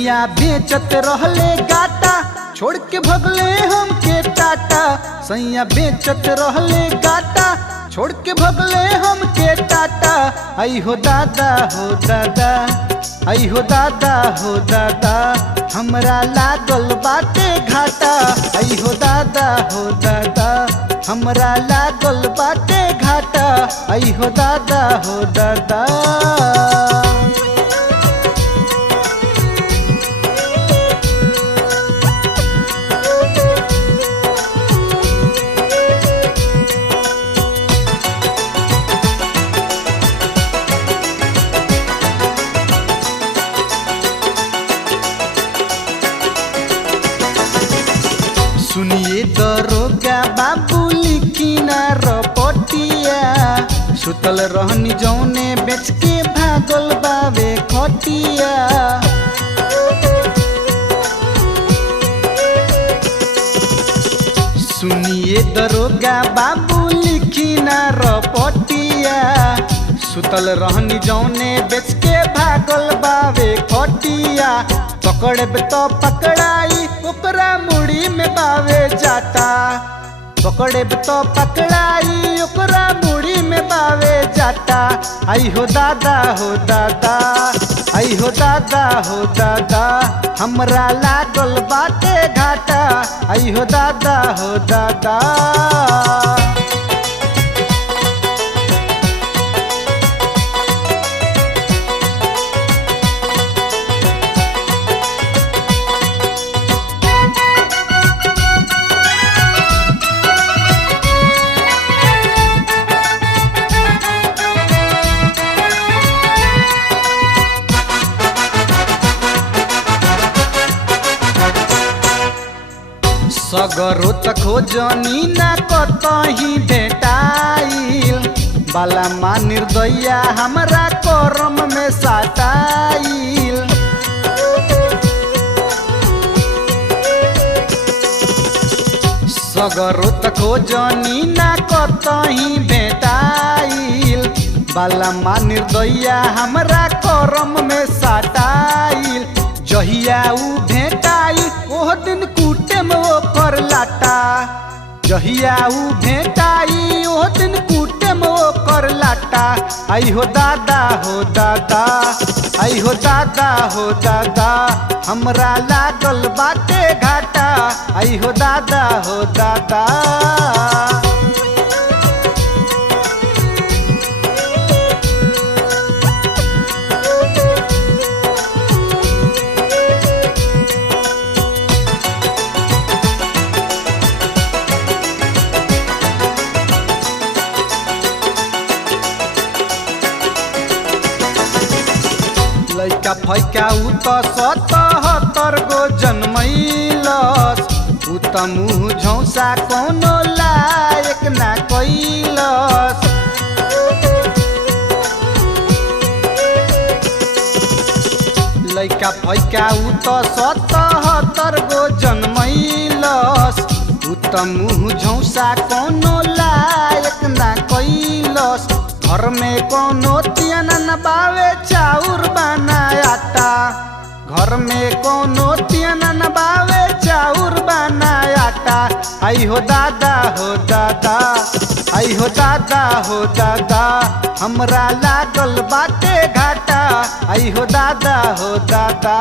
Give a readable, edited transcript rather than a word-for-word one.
सैया बेचत रहले गाटा, छोड़ के भगले हमके टाटा। सैया बेचत रहले गाटा, छोड़ के भगले हमके टाटा। आई हो दादा हो दादा, आई हो दादा हो दादा, हमरा लागल बाटे घाटा। आई हो दादा हो दादा, हमरा लागल बाटे घाटा। आई हो दादा हो दादा। सुनिए दरोगा बाबू लिखी ना रपटिया, सुतल रहनी जौने बेच के भागल बावे खटिया। सुनिए दरोगा बाबू लिखी ना रपटिया, सुतल रहनी जौने बेच के भागल बावे खटिया। पकड़ब तो पकड़ाई ओकरा मुड़ी में बावे जाटा। पकड़ब तो पकड़ाई ओकरा मुड़ी में बावे जाटा। आई हो दादा हो दादा, आई हो दादा हो दादा, हमरा लागल बाटे घाटा। आई हो दादा हो दादा। सगरो त खोजनी ना कतही भेटाइल, बाला माँ निर्दया हमरा करम में साटाइल। सगरो त खोजनी ना कतही भेटाइल, बाला माँ निर्दया हमरा करम में साटाइल। जहिया ऊ भेटाई ओह दिन कूटे में ओकर लाटा। जहिया ऊ भेटाई ओह दिन कूटे में ओकर लाटा। आई हो दादा हो दादा, आई हो दादा हो दादा, हमरा लागल बाटे घाटा। आई हो दादा हो दादा। लइका फैका उ त 77 गो जन्मैलस, उ त मुँह झौसा कोनो लायक ना कैलस। लइका फैका उ त 77 गो जन्मैलस, उ त मुँह झौसा कोनो लायक ना कैलस। घर में कोनो तियन न बावे चाउर बनायाटा। घर में कोनो तियन न बावे चाउर बनायाटा। आई हो दादा हो दादा, आई हो दादा हो दादा, हमरा लागल बाटे घाटा। आई हो दादा हो दादा।